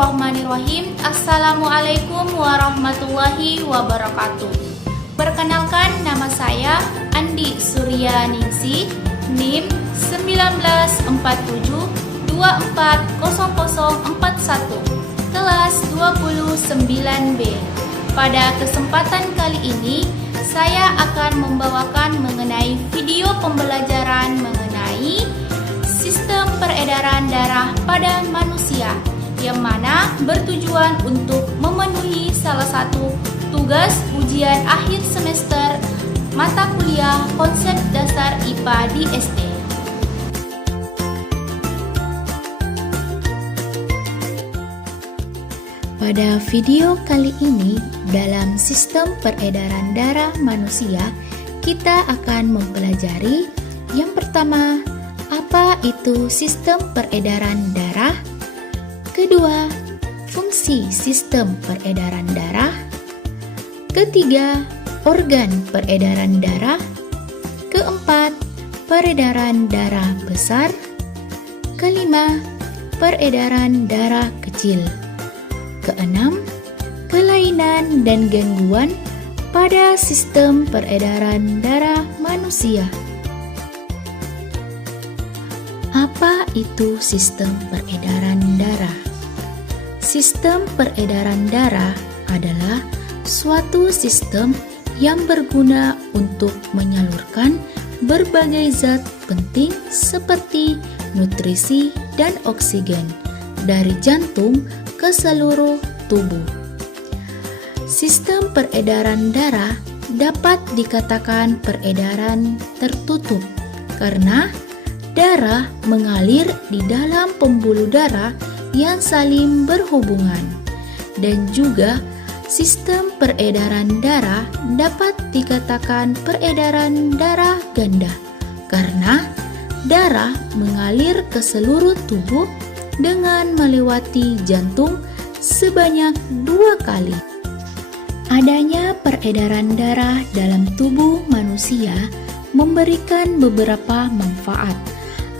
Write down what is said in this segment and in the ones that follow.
Bismillahirrahmanirrahim. Assalamualaikum warahmatullahi wabarakatuh. Perkenalkan, nama saya Andi Suryaningsih, NIM 1947240041, kelas 29B. Pada kesempatan kali ini, saya akan membawakan mengenai video pembelajaran mengenai sistem peredaran darah pada manusia, yang mana bertujuan untuk memenuhi salah satu tugas ujian akhir semester mata kuliah konsep dasar IPA di SD. Pada video kali ini, dalam sistem peredaran darah manusia, kita akan mempelajari yang pertama, apa itu sistem peredaran darah? Kedua, fungsi sistem peredaran darah. Ketiga, organ peredaran darah. Keempat, peredaran darah besar. Kelima, peredaran darah kecil. Keenam, kelainan dan gangguan pada sistem peredaran darah manusia. Apa itu sistem peredaran darah? Sistem peredaran darah adalah suatu sistem yang berguna untuk menyalurkan berbagai zat penting seperti nutrisi dan oksigen dari jantung ke seluruh tubuh. Sistem peredaran darah dapat dikatakan peredaran tertutup karena darah mengalir di dalam pembuluh darah yang saling berhubungan, dan juga sistem peredaran darah dapat dikatakan peredaran darah ganda karena darah mengalir ke seluruh tubuh dengan melewati jantung sebanyak 2 kali. Adanya peredaran darah dalam tubuh manusia memberikan beberapa manfaat.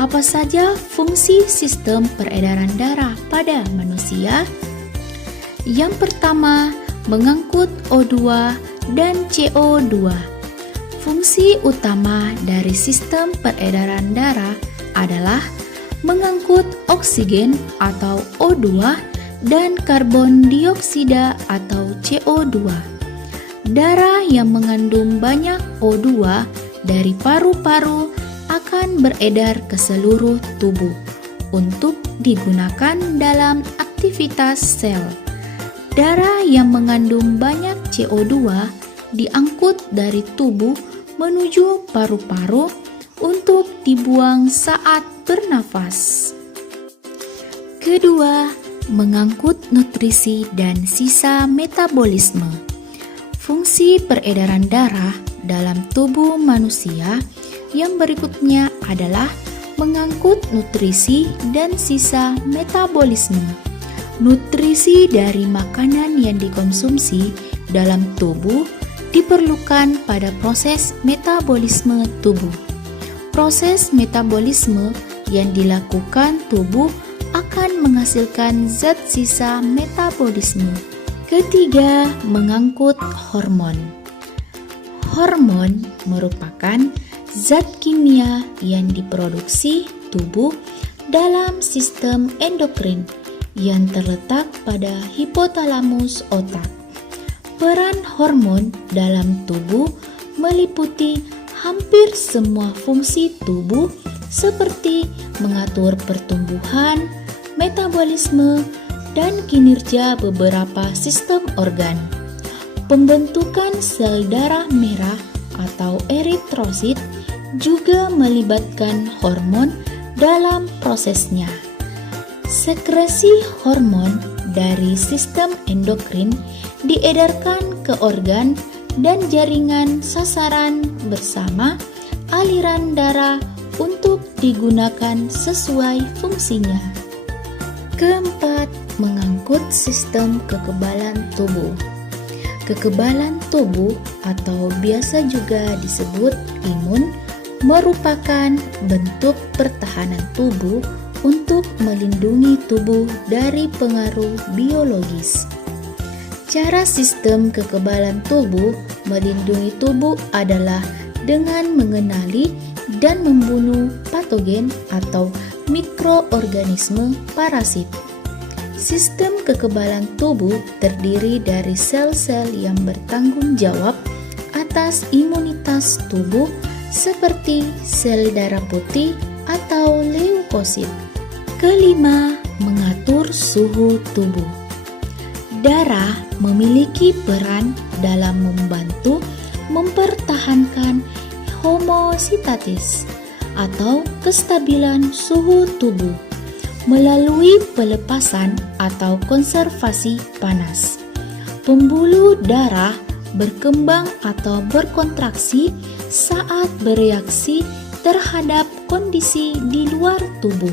Apa saja fungsi sistem peredaran darah pada manusia? Yang pertama, mengangkut O2 dan CO2. Fungsi utama dari sistem peredaran darah adalah mengangkut oksigen atau O2 dan karbon dioksida atau CO2. Darah yang mengandung banyak O2 dari paru-paru akan beredar ke seluruh tubuh untuk digunakan dalam aktivitas sel. Darah yang mengandung banyak CO2 diangkut dari tubuh menuju paru-paru untuk dibuang saat bernafas. Kedua, mengangkut nutrisi dan sisa metabolisme. Fungsi peredaran darah dalam tubuh manusia yang berikutnya adalah mengangkut nutrisi dan sisa metabolisme. Nutrisi dari makanan yang dikonsumsi dalam tubuh diperlukan pada proses metabolisme tubuh. Proses metabolisme yang dilakukan tubuh akan menghasilkan zat sisa metabolisme. Ketiga, mengangkut hormon. Hormon merupakan zat kimia yang diproduksi tubuh dalam sistem endokrin yang terletak pada hipotalamus otak. Peran hormon dalam tubuh meliputi hampir semua fungsi tubuh seperti mengatur pertumbuhan, metabolisme, dan kinerja beberapa sistem organ. Pembentukan sel darah merah atau eritrosit juga melibatkan hormon dalam prosesnya. Sekresi hormon dari sistem endokrin diedarkan ke organ dan jaringan sasaran bersama aliran darah untuk digunakan sesuai fungsinya. Keempat, mengangkut sistem kekebalan tubuh. Kekebalan tubuh atau biasa juga disebut imun merupakan bentuk pertahanan tubuh untuk melindungi tubuh dari pengaruh biologis. Cara sistem kekebalan tubuh melindungi tubuh adalah dengan mengenali dan membunuh patogen atau mikroorganisme parasit. Sistem kekebalan tubuh terdiri dari sel-sel yang bertanggung jawab atas imunitas tubuh seperti sel darah putih atau leukosit. Kelima, mengatur suhu tubuh. Darah memiliki peran dalam membantu mempertahankan homeostatis atau kestabilan suhu tubuh melalui pelepasan atau konservasi panas. Pembuluh darah berkembang atau berkontraksi saat bereaksi terhadap kondisi di luar tubuh.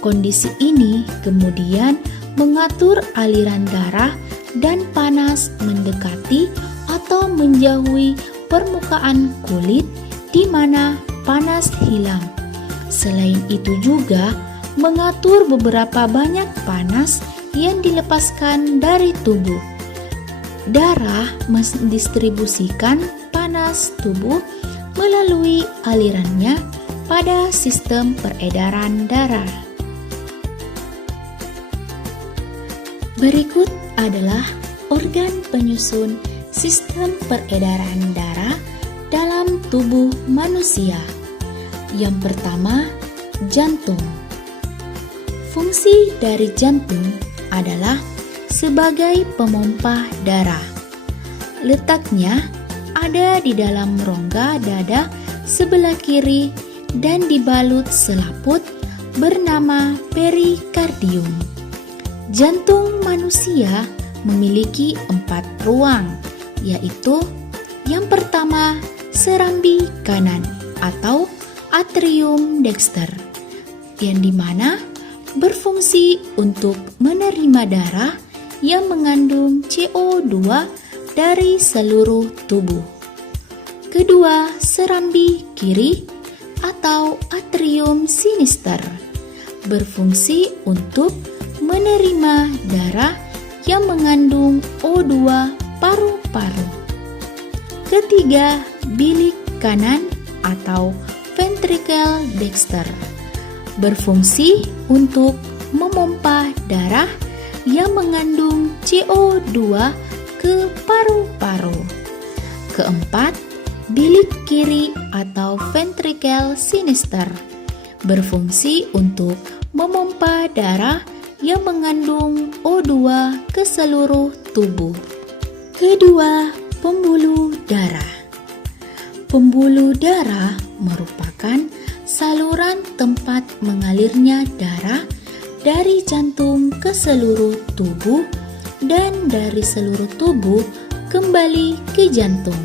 Kondisi ini kemudian mengatur aliran darah dan panas mendekati atau menjauhi permukaan kulit di mana panas hilang. Selain itu juga mengatur beberapa banyak panas yang dilepaskan dari tubuh. Darah mendistribusikan panas tubuh melalui alirannya pada sistem peredaran darah. Berikut adalah organ penyusun sistem peredaran darah dalam tubuh manusia. Yang pertama, jantung. Fungsi dari jantung adalah sebagai pemompa darah. Letaknya ada di dalam rongga dada sebelah kiri dan dibalut selaput bernama perikardium. Jantung manusia memiliki 4 ruang, yaitu yang pertama, serambi kanan atau atrium dexter, yang dimana berfungsi untuk menerima darah yang mengandung CO2 dari seluruh tubuh. Kedua, serambi kiri atau atrium sinister, berfungsi untuk menerima darah yang mengandung O2 paru-paru. Ketiga, bilik kanan atau ventricle dexter, berfungsi untuk memompa darah yang mengandung CO2 ke paru-paru. Keempat, bilik kiri atau ventricle sinister, berfungsi untuk memompa darah yang mengandung O2 ke seluruh tubuh. Kedua, pembuluh darah. Pembuluh darah merupakan saluran tempat mengalirnya darah dari jantung ke seluruh tubuh dan dari seluruh tubuh kembali ke jantung.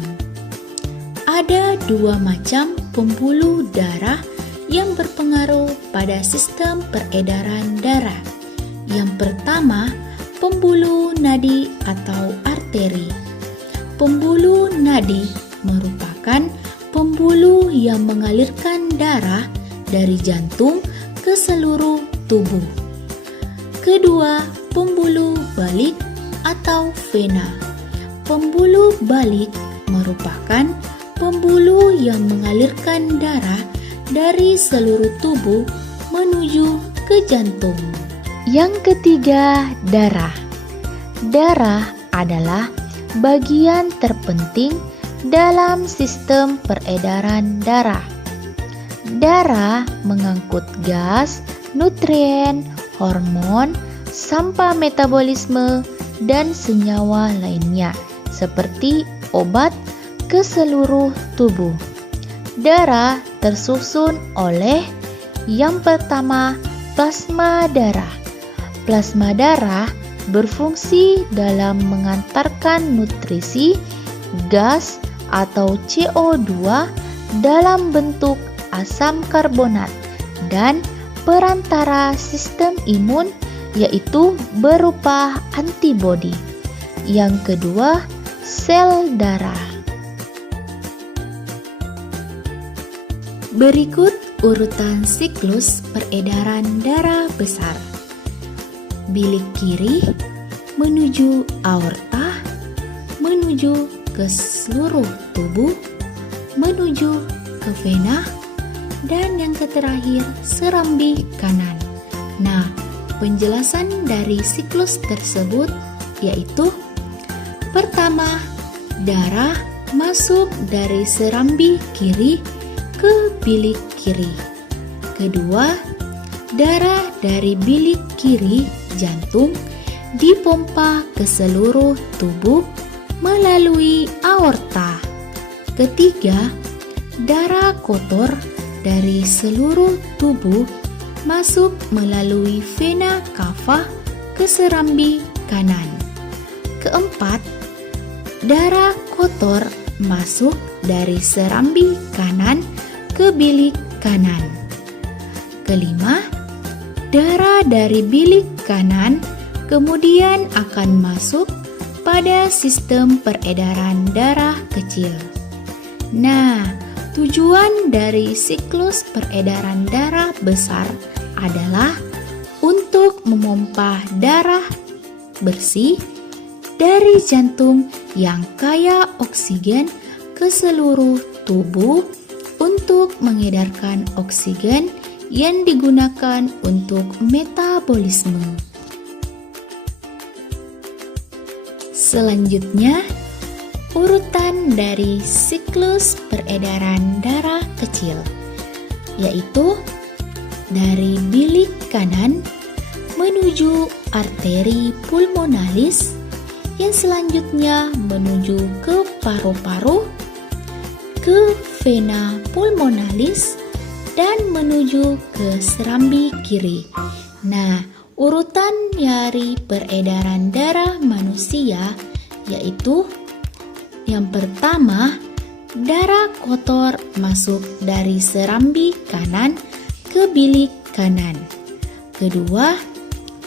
Ada 2 macam pembuluh darah yang berpengaruh pada sistem peredaran darah. Yang pertama, pembuluh nadi atau arteri. Pembuluh nadi merupakan pembuluh yang mengalirkan darah dari jantung ke seluruh tubuh. Kedua, pembuluh balik atau vena. Pembuluh balik merupakan pembuluh yang mengalirkan darah dari seluruh tubuh menuju ke jantung. Yang ketiga, darah. Darah adalah bagian terpenting dalam sistem peredaran darah. Darah mengangkut gas, nutrien, hormon, sampah metabolisme, dan senyawa lainnya seperti obat ke seluruh tubuh. Darah tersusun oleh yang pertama, plasma darah. Plasma darah berfungsi dalam mengantarkan nutrisi, gas, atau CO2 dalam bentuk asam karbonat dan perantara sistem imun, yaitu berupa antibodi. Yang kedua, sel darah. Berikut urutan siklus peredaran darah besar. Bilik kiri menuju aorta, menuju ke seluruh tubuh, menuju ke vena, dan yang terakhir serambi kanan. Nah, penjelasan dari siklus tersebut yaitu: pertama, darah masuk dari serambi kiri ke bilik kiri. Kedua, darah dari bilik kiri jantung dipompa ke seluruh tubuh melalui aorta. Ketiga, darah kotor dari seluruh tubuh masuk melalui vena cava ke serambi kanan. Keempat, darah kotor masuk dari serambi kanan ke bilik kanan. Kelima, darah dari bilik kanan kemudian akan masuk pada sistem peredaran darah kecil. Nah, tujuan dari siklus peredaran darah besar adalah untuk memompa darah bersih dari jantung yang kaya oksigen ke seluruh tubuh untuk mengedarkan oksigen yang digunakan untuk metabolisme. Selanjutnya, urutan dari siklus peredaran darah kecil, yaitu dari bilik kanan menuju arteri pulmonalis, yang selanjutnya menuju ke paru-paru, ke vena pulmonalis, dan menuju ke serambi kiri. Nah, urutan dari peredaran darah manusia yaitu: yang pertama, darah kotor masuk dari serambi kanan ke bilik kanan. Kedua,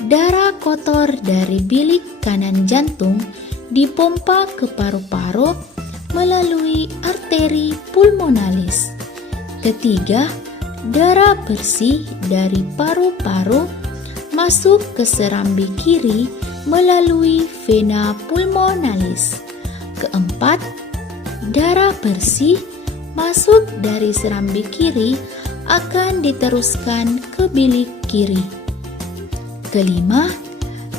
darah kotor dari bilik kanan jantung dipompa ke paru-paru melalui arteri pulmonalis. Ketiga, darah bersih dari paru-paru masuk ke serambi kiri melalui vena pulmonalis. Keempat, darah bersih masuk dari serambi kiri akan diteruskan ke bilik kiri. Kelima,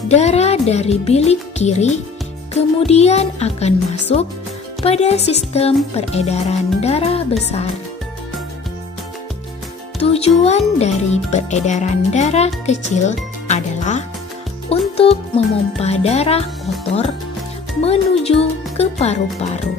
darah dari bilik kiri kemudian akan masuk pada sistem peredaran darah besar. Tujuan dari peredaran darah kecil adalah untuk memompa darah kotor menuju ke paru-paru.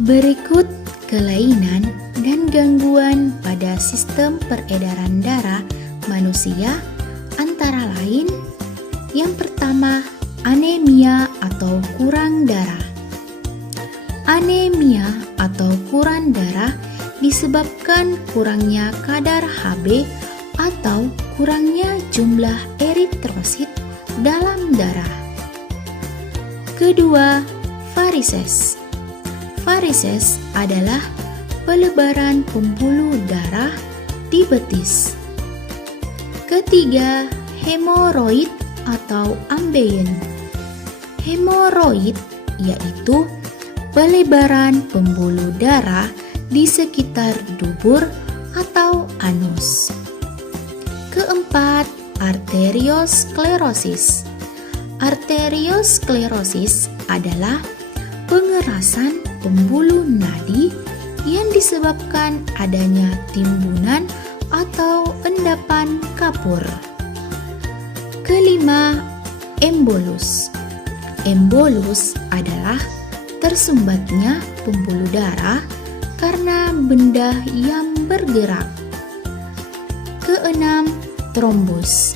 Berikut kelainan dan gangguan pada sistem peredaran darah manusia antara lain: yang pertama, anemia atau kurang darah. Anemia atau kurang darah disebabkan kurangnya kadar Hb atau kurangnya jumlah eritrosit dalam darah. Kedua, varises. Varises adalah pelebaran pembuluh darah di betis. Ketiga, hemoroid atau ambeien. Hemoroid yaitu pelebaran pembuluh darah di sekitar dubur atau anus. Keempat, arteriosklerosis. Arteriosklerosis adalah pengerasan pembuluh nadi yang disebabkan adanya timbunan atau endapan kapur. Kelima, embolus. Embolus adalah tersumbatnya pembuluh darah karena benda yang bergerak. Keenam, trombus.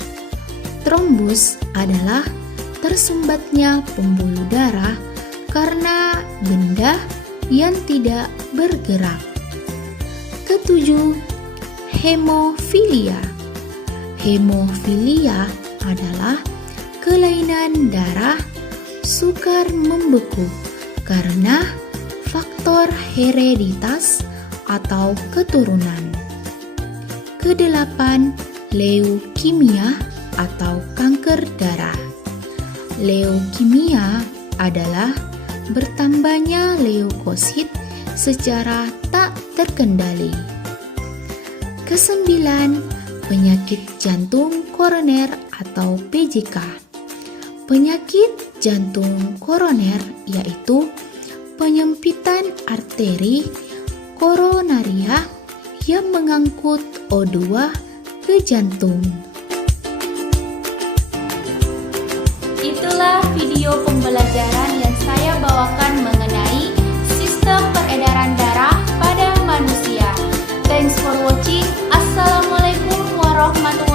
Trombus adalah tersumbatnya pembuluh darah karena benda yang tidak bergerak. Ketujuh, hemofilia. Hemofilia adalah kelainan darah sukar membeku karena faktor hereditas atau keturunan. Kedelapan, leukemia atau kanker darah. Leukemia adalah bertambahnya leukosit secara tak terkendali. Kesembilan, penyakit jantung koroner atau PJK. Penyakit jantung koroner yaitu penyempitan arteri koronaria yang mengangkut O2 ke jantung. Itulah video pembelajaran yang saya bawakan mengenai sistem peredaran darah pada manusia. Thanks for watching. Assalamualaikum warahmatullahi wabarakatuh.